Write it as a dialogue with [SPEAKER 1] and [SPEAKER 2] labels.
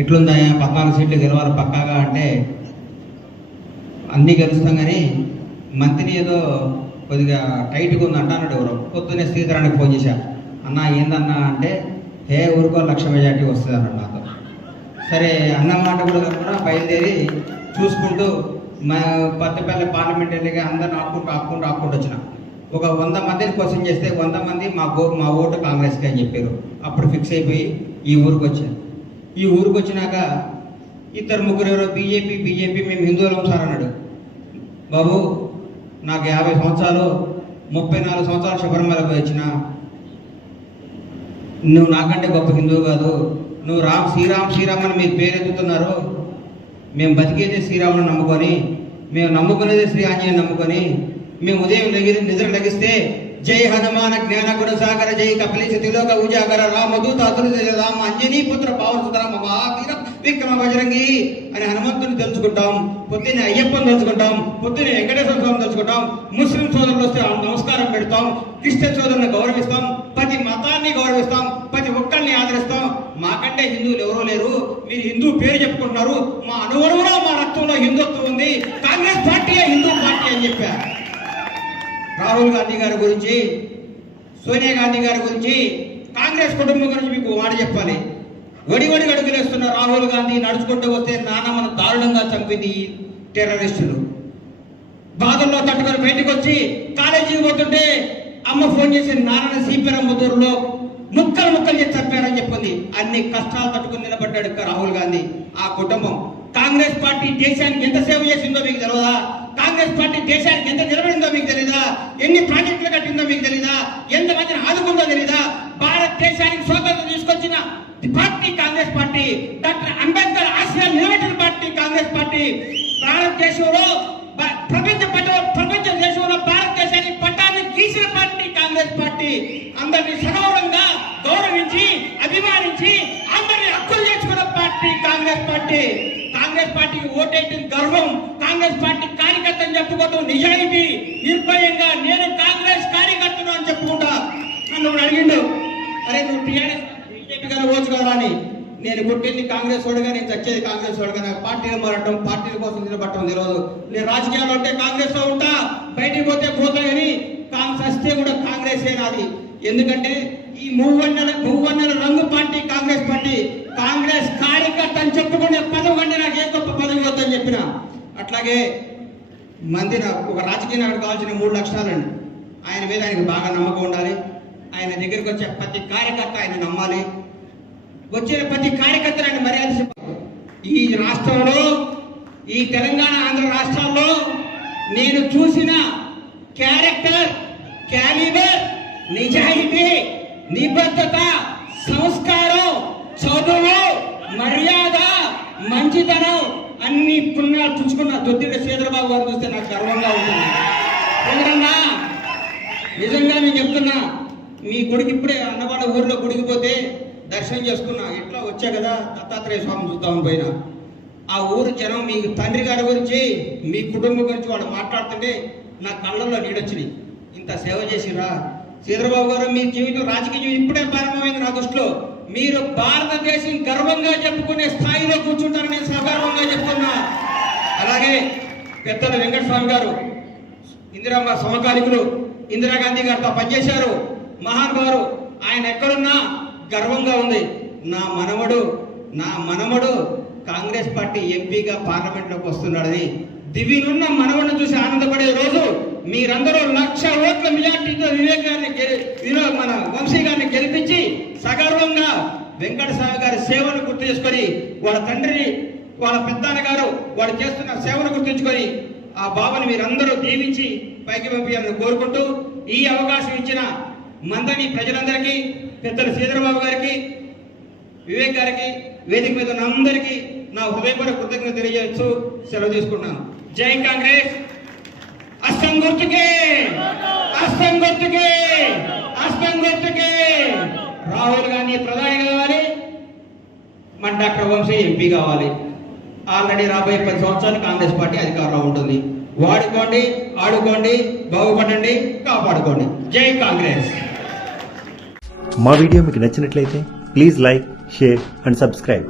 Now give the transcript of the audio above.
[SPEAKER 1] ఎట్లుందయ్యా? పద్నాలుగు సీట్లు గెలవాలి పక్కాగా అంటే అన్నీ గెలుస్తాం కానీ మంత్రి ఏదో కొద్దిగా టైట్గా ఉంది అంటాడు ఎవరు. పొద్దునే శ్రీధరానికి ఫోన్ చేశా. అన్న ఏందన్నా అంటే హే ఊరుకో లక్ష మెజార్టీ వస్తుంది అన్నాడు నాతో. సరే అన్న మాట కూడా కాకుండా బయలుదేరి చూసుకుంటూ మా పత్తపల్లి పార్లమెంట్ వెళ్ళి అందరిని ఆక్కుంటూ ఆక్కుంటూ ఆక్కుంటూ వచ్చిన. ఒక వంద మందిని క్వశ్చన్ చేస్తే వంద మంది మా గో మా ఓటు కాంగ్రెస్కి అని చెప్పారు. అప్పుడు ఫిక్స్ అయిపోయి ఈ ఊరికి వచ్చాను ఈ ఊరికి వచ్చినాక ఇద్దరు ముగ్గురు ఎవరో బీజేపీ బీజేపీ మేము హిందువులం సార్ అన్నాడు. బాబు నాకు యాభై సంవత్సరాలు ముప్పై నాలుగు సంవత్సరాలు శబరిమల వచ్చిన. నువ్వు నాకంటే గొప్ప హిందువు కాదు. నువ్వు రామ్ శ్రీరామ్ శ్రీరామ్ అని మీరు పేరెత్తుతున్నారు మేము బతికేది శ్రీరాముని నమ్ముకొని మేము నమ్ముకునేది శ్రీ ఆంజనేయుని నమ్ముకొని మేము ఉదయం లగి నిద్ర లగిస్తే జై హనుమాన జ్ఞాన గుణ సాగర జై కపిలి తిలోక ఉజాగర రామదూత అతుల రామ అంజనీ పుత్ర పవన్ సుతర మహావీర విక్రమ బజరంగి అని హనుమంతుని తెలుసుకుంటాం పొద్దున్నే అయ్యప్పని తెలుసుకుంటాం పొద్దున్నే వెంకటేశ్వర స్వామి తెలుసుకుంటాం ముస్లిం సోదరులు వస్తే నమస్కారం పెడతాం క్రిస్టియన్ సోదరుని గౌరవిస్తాం ప్రతి మతాన్ని గౌరవిస్తాం ప్రతి ఒక్కరిని ఆదరిస్తాం. మాకంటే హిందువులు ఎవరూ లేరు మీరు హిందూ పేరు చెప్పుకుంటున్నారు మా అనువరువులో మా రక్తంలో హిందుత్వం ఉంది కాంగ్రెస్ పార్టీయే హిందూ పార్టీ అని చెప్పారు. రాహుల్ గాంధీ గారి గురించి సోనియా గాంధీ గారి గురించి కాంగ్రెస్ కుటుంబం గురించి మీకు మాట చెప్పాలి. వడి అడుగులేస్తున్న రాహుల్ గాంధీ నడుచుకుంటూ వస్తే నానమ్మను దారుణంగా చంపింది ఈ టెర్రరిస్టులు. బాధల్లో తట్టుకొని బయటకు వచ్చి కాలేజీకి పోతుంటే అమ్మ ఫోన్ చేసి నాన్న సిపిఎం ముద్దూరులో ముక్కలు ముక్కలు చేసి చంపారని చెప్పింది. అన్ని కష్టాలు తట్టుకుని నిలబడ్డాడు రాహుల్ గాంధీ. ఆ కుటుంబం కాంగ్రెస్ పార్టీ దేశానికి ఎంత సేవ చేసిందో మీకు తెలియదా కాంగ్రెస్ పార్టీ దేశానికి ఎంత నిలబడిందో మీకు తెలీదా? ఎన్ని ప్రాజెక్టులు కట్టిందో మీకు తెలీదా? ఎంతమందిని ఆదుకుందో తెలీదా? భారతదేశానికి స్వాతంత్రం తీసుకొచ్చిన party Congress party doctor Ambedkar ఆశయాలు నిలబెట్టిన పార్టీ కాంగ్రెస్ పార్టీ. భారతదేశంలో ప్రపంచ పట ప్రపంచ దేశంలో భారతదేశానికి పట్టాన్ని గీసిన పార్టీ కాంగ్రెస్ పార్టీ. అందరినీ సగౌరవంగా గౌరవించి అభిమానించి అందరినీ హక్కులు చేసుకున్న పార్టీ కాంగ్రెస్ పార్టీ. కాంగ్రెస్ పార్టీకి ఓటేయటం గర్వం. కాంగ్రెస్ పార్టీ కార్యకర్తని చెప్పుకోవటం నిజాయితీ. నిర్భయంగా నేను కాంగ్రెస్ కార్యకర్తను అని చెప్పుకుంటా. నన్ను అడిగిండు? అరే నువ్వు టీఆర్ఎస్ బీజేపీ గారు ఓచు కదా అని నేను పుట్టింది కాంగ్రెస్ వాడుగా నేను చచ్చేది కాంగ్రెస్ వాడుగా. నాకు పార్టీలు మారటం పార్టీల కోసం నిలబడటం తెలియదు నేను రాజకీయాలు ఉంటే కాంగ్రెస్లో ఉంటా బయటికి పోతే పోతా కానీ కాంగ్రెస్ వస్తే కూడా కాంగ్రెస్ నాది. ఎందుకంటే ఈ మూవన్నెల మూవన్నెల రంగు పార్టీ కాంగ్రెస్ పార్టీ కాంగ్రెస్ కార్యకర్త అని చెప్పుకునే పదవి కంటే నాకు ఏ గొప్ప పదవి వద్దని చెప్పిన అట్లాగే మంది ఒక రాజకీయ నాయకుడు కావాల్సిన మూడు లక్షణాలండి. ఆయన మీద ఆయనకు బాగా నమ్మకం ఉండాలి. ఆయన దగ్గరికి వచ్చే ప్రతి కార్యకర్త ఆయన నమ్మాలి. వచ్చిన ప్రతి కార్యకర్తను ఆయన మర్యాద ఈ రాష్ట్రంలో ఈ తెలంగాణ ఆంధ్ర రాష్ట్రంలో నేను చూసిన క్యారెక్టర్ క్యాలిబర్ నిజాయితీ నిబద్ధత సంస్కారం చదువు మర్యాద మంచితనం అన్ని పుణ్యాలు చూసుకున్న దొద్దిడ శ్రీధరబాబు గారు చూస్తే నాకు గర్వంగా ఉంటుంది. ఎందుకన్నా? నిజంగా నేను చెప్తున్నా మీ కొడుకు ఇప్పుడే అన్నవాడ ఊర్లో గుడికిపోతే దర్శనం చేసుకున్నా ఎట్లా వచ్చా కదా? దత్తాత్రేయ స్వామి చూద్దామని పోయినా. ఆ ఊరు జనం మీ తండ్రి గారి గురించి మీ కుటుంబం గురించి వాళ్ళు మాట్లాడుతుంటే నా కళ్ళల్లో నీడొచ్చినాయి ఇంత సేవ చేసిరా శ్రీధరబాబు గారు మీ జీవితం రాజకీయ జీవితం ఇప్పుడే ప్రారంభమైంది నా దృష్టిలో. మీరు భారతదేశం గర్వంగా చెప్పుకునే స్థాయిలో కూర్చుంటారని సగర్వంగా చెప్తున్నా. అలాగే పెద్దల వెంకటస్వామి గారు ఇందిరమ్మ సమకాలికులు ఇందిరాగాంధీ గారితో పనిచేశారు. మహాన్ గారు ఆయన ఎక్కడున్నా గర్వంగా ఉంది. నా మనవడు నా మనవడు కాంగ్రెస్ పార్టీ ఎంపీగా పార్లమెంట్లోకి వస్తున్నాడని. దివినున్న మనవడిని చూసి ఆనందపడే రోజు మీరందరూ లక్ష ఓట్ల మెజార్టీతో వివేక్ గారిని వినో- మన వంశీ గారిని గెలిపించి సగర్వంగా వెంకటస్వామి గారి సేవను గుర్తు చేసుకొని వాళ్ళ తండ్రిని వాళ్ళ పెద్దాన్న గారు వాడు చేస్తున్న సేవను గుర్తుంచుకొని ఆ బాబాని మీరందరూ దీవించి పైకి పంపించాలని కోరుకుంటూ ఈ అవకాశం ఇచ్చిన మందని ప్రజలందరికీ పెద్దలు శ్రీధరబాబు గారికి వివేక్ గారికి వేదిక మీద ఉన్న అందరికీ నా హృదయపూర్వక కృతజ్ఞత తెలియజేస్తూ సెలవు తీసుకుంటున్నాను. జై కాంగ్రెస్! అస్తం గుర్తుకే! గుర్తుకే అస్తం గుర్తుకే రాహుల్ గాంధీ ప్రధాని కావాలి మన డాక్టర్ వంశీ ఎంపీ కావాలి. ఆల్రెడీ రాబోయే పది సంవత్సరాలు కాంగ్రెస్ పార్టీ అధికారంలో ఉంటుంది. వాడుకోండి ఆడుకోండి బాగుపడండి కాపాడుకోండి. జై కాంగ్రెస్.
[SPEAKER 2] మా వీడియో మీకు నచ్చినట్లయితే please like share and subscribe.